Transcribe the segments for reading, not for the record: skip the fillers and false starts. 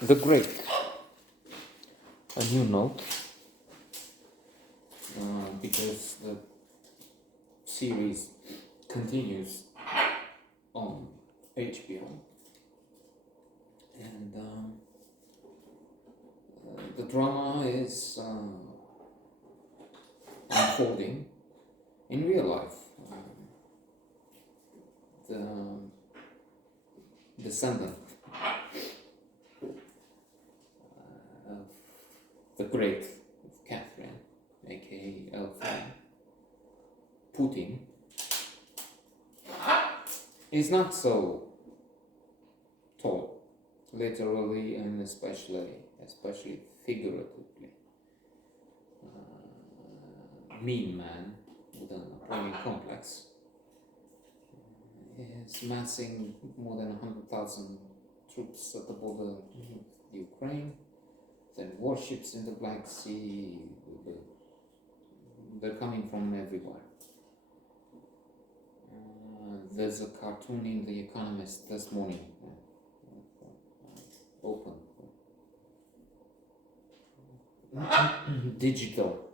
The Great, a new note, because the series continues on HBO, and the drama is unfolding in real life. The descendant of the great Catherine, aka Elfine, Putin, is not so tall, literally and especially figuratively. Mean man with an Napoleon complex is massing more than 100,000 troops at the border of Ukraine, then warships in the Black Sea. They're coming from everywhere. There's a cartoon in The Economist this morning. Open. Digital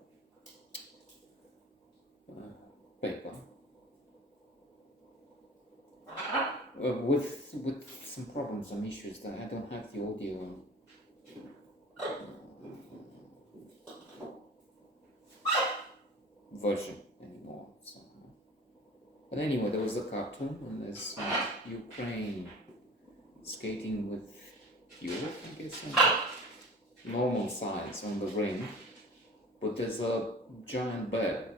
paper. With some problems, some issues that I don't have the audio version anymore. So. But anyway, there was a cartoon, and there's Ukraine skating with Europe, I guess, normal size on the ring, but there's a giant bear,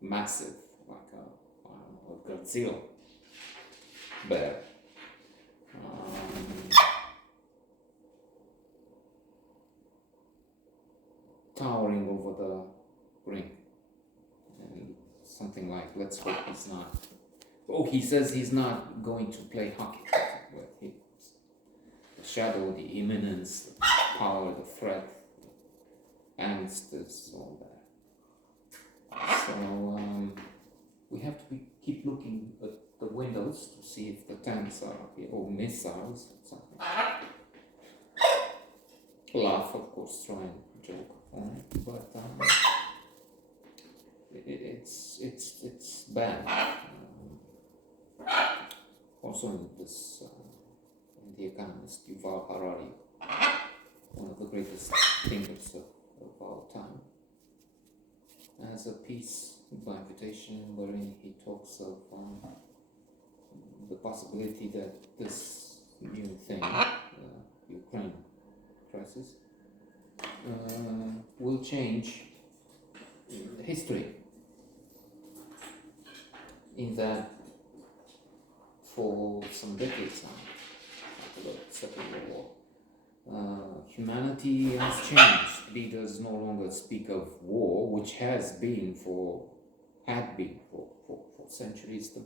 massive, like a Godzilla bear. Towering over the ring, and something like, let's hope he's not. Oh, he says he's not going to play hockey. The shadow, the imminence, the power, the threat, angst is all there. So we have to keep looking at the windows to see if the tanks are here, or missiles or something. Laugh, of course, try and joke on it, but it's bad. Also in this, in The Economist, Yuval Harari, one of the greatest thinkers of our time, has a piece by invitation wherein he talks of the possibility that this new thing, Ukraine crisis, will change history, in that for some decades now, after the Second World War, humanity has changed. Leaders no longer speak of war, which had been for centuries the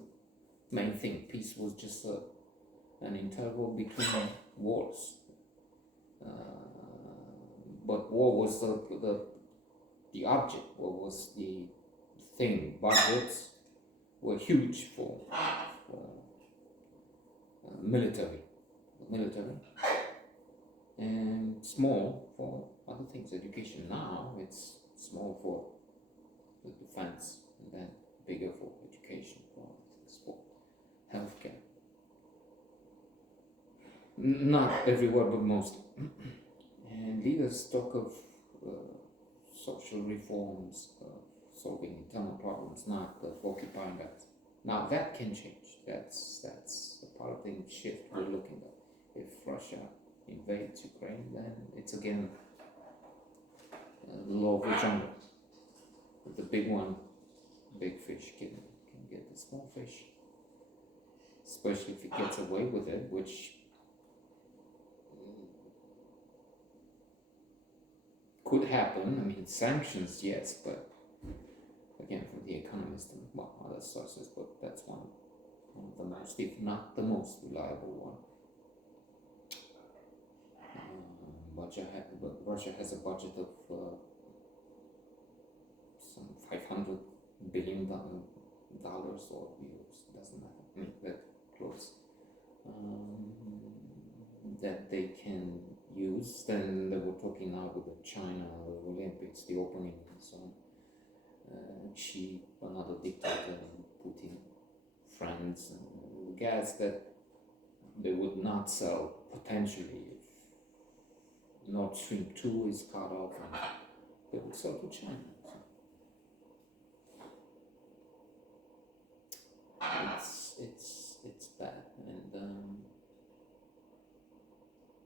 main thing. Peace was just an interval between wars. But war was the object, war was the thing. Budgets were huge for military, and small for other things. Education now, it's small for the defense, and then bigger for education, for sport, healthcare. Not everywhere, but most. And leaders talk of social reforms, solving internal problems, not occupying that. Now that can change. That's a part of the shift we're looking at. If Russia invades Ukraine, then it's again the law of the jungle. The big fish can get the small fish, especially if it gets away with it, which could happen. I mean, sanctions, yes, but again, from The Economist and other sources, but that's one of the most, if not the most reliable one. Russia has a budget of some $500 billion or euros, doesn't matter. I mean, that close. that they can use. Then they were talking now with the China Olympics, the opening and so on. Xi, another dictator, and Putin, friends, and gas that they would not sell potentially if Nord Stream 2 is cut off, and they would sell to China. So it's bad, and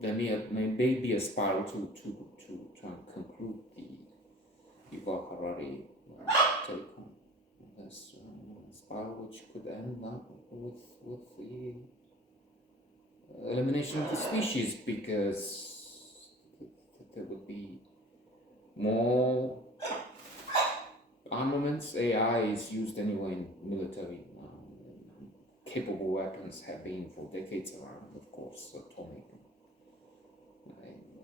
there may be a spiral to try and conclude the Yuval Harari take on this spiral, which could end up with the elimination of the species, because there would be more armaments. AI is used anyway in military. Capable weapons have been for decades around, of course, atomic,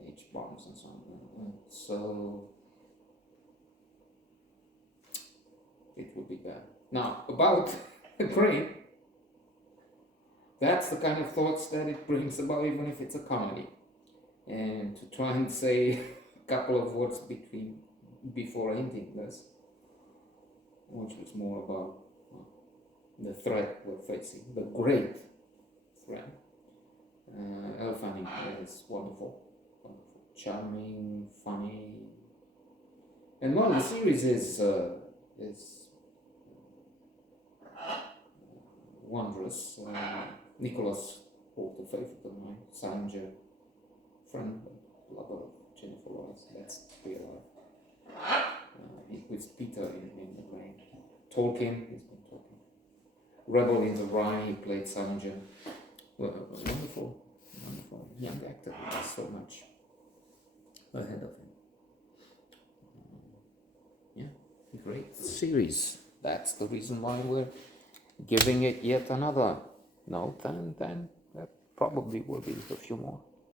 H bombs and so on. So it would be bad. Now, about Ukraine, that's the kind of thoughts that it brings about, even if it's a comedy. And to try and say a couple of words before ending this, which was more about the threat we're facing, the great threat. Elle Fanning is wonderful, charming, funny, and well, the series is wondrous. Nicholas Hoult, a favorite of mine, Salinger, friend, lover of Jennifer Lawrence, that's real life. With Peter in the Rain. Tolkien, he's been talking. Rebel in the Rhine, he played Salinger. Wonderful young actor, so much ahead of him. Yeah, great series. That's the reason why we're giving it yet another note, and then there probably will be a few more.